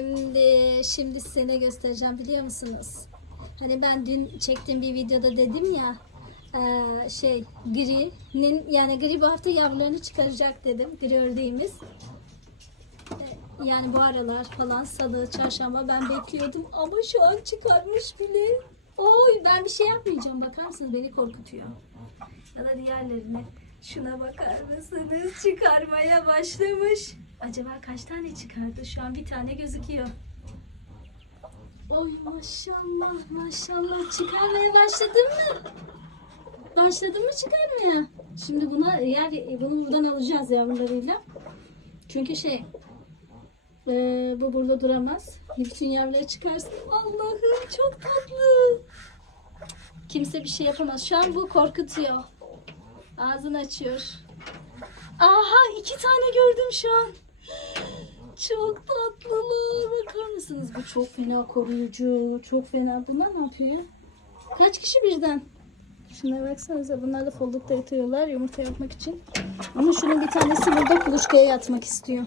Şimdi şimdi size göstereceğim biliyor musunuz? Hani ben dün çektiğim bir videoda dedim ya eee, şey gri'nin yani gri bu hafta yavrularını çıkaracak dedim. Gri ördeğimiz. E, Yani bu aralar falan salı, çarşamba ben bekliyordum ama şu an çıkarmış bile. Oy ben bir şey yapmayacağım bakar mısınız beni korkutuyor. Ya da diğerlerine. Şuna bakar mısınız? Çıkarmaya başlamış. Acaba kaç tane çıkardı? Şu an bir tane gözüküyor. Oy maşallah maşallah çıkarmaya başladın mı? Başladın mı çıkarmaya? Şimdi buna yer bunu buradan alacağız yavrularıyla. Çünkü şey e, bu burada duramaz. Bütün yavruları çıkarsın. Allah'ım çok tatlı. Kimse bir şey yapamaz. Şu an bu korkutuyor. Ağzını açıyor. Aha iki tane gördüm şu an. Çok tatlılar. Bakar mısınız? Bu çok fena koruyucu. Çok fena. Bunlar ne yapıyor ya? Kaç kişi birden? Şuna baksanıza. Bunlar da foldukta yatıyorlar yumurta yapmak için. Ama şunun bir tanesi burada kuluçkaya yatmak istiyor.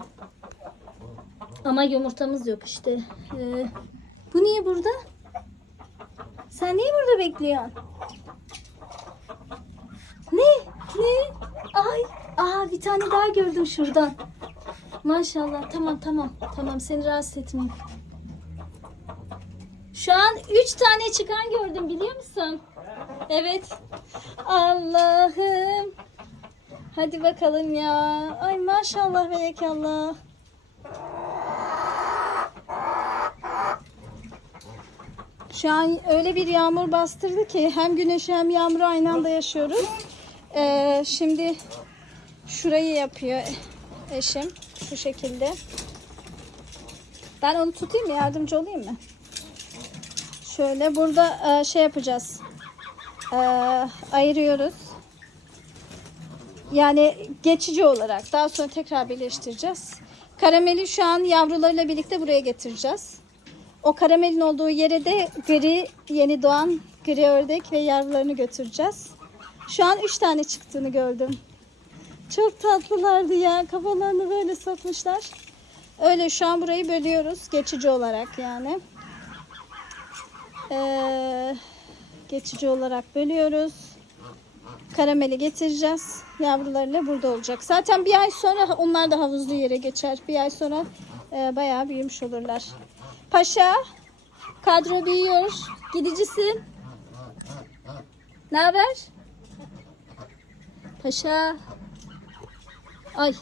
Ama yumurtamız yok işte. Ee, bu niye burada? Sen niye burada bekliyorsun? Ne? Ne? Ay, aa bir tane daha gördüm şuradan. Maşallah. Tamam tamam. Tamam seni rahatsız etmeyeyim. Şu an üç tane çıkan gördüm biliyor musun? Evet. Allah'ım. Hadi bakalım ya. Ay maşallah ve yekallah. Şu an öyle bir yağmur bastırdı ki hem güneşi hem yağmuru aynı anda yaşıyoruz. Ee, şimdi şurayı yapıyor eşim şu şekilde. Ben onu tutayım mı? Yardımcı olayım mı? Şöyle burada e, şey yapacağız. E, ayırıyoruz. Yani geçici olarak. Daha sonra tekrar birleştireceğiz. Karameli şu an yavrularıyla birlikte buraya getireceğiz. O karamelin olduğu yere de gri yeni doğan gri ördek ve yavrularını götüreceğiz. Şu an 3 tane çıktığını gördüm. Çok tatlılardı ya. Kafalarını böyle sokmuşlar. Öyle şu an burayı bölüyoruz. Geçici olarak yani. Ee, geçici olarak bölüyoruz. Karameli getireceğiz. Yavrularıyla burada olacak. Zaten bir ay sonra onlar da havuzlu yere geçer. Bir ay sonra e, bayağı büyümüş olurlar. Paşa, kadro büyüyor. Gidicisin. Ne haber? Paşa. Ay